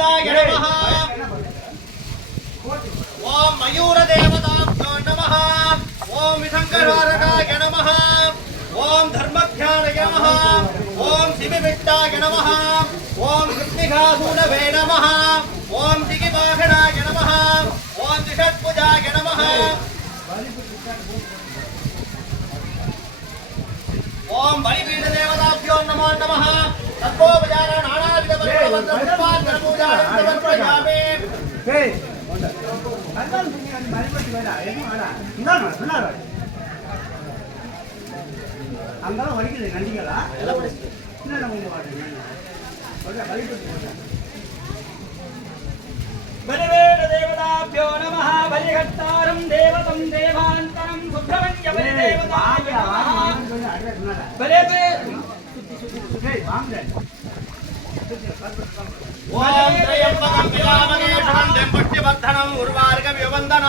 गोविन्दाय नमः। ॐ मयूरदेवताभ्यो नमः। ॐ विसङ्गहारकाय नमः। ॐ धर्मज्ञानय नमः। ॐ शिविविट्टाय नमः। ॐ कृत्तिघासूनवे नमः। ॐ दिगिवाहनाय नमः। ॐ द्विषट्पुजाय नमः। ॐ बलिपीठदेवताभ्यो नमो नमः। सर्वोपचारणाणा அங்கெல்லாம் வலிக்குது நண்டிகளா என்ன உங்க தேவதாபியோ பலிகர்த்தாரம் தேவதம் தேவாந்தரம் சுப்பிரமணிய பலி தேவதாபியோ பலே ఓం త్రయంబకం విలామనేషణం దెంపుష్టివర్ధనం ఉర్వార్గ వివందనం.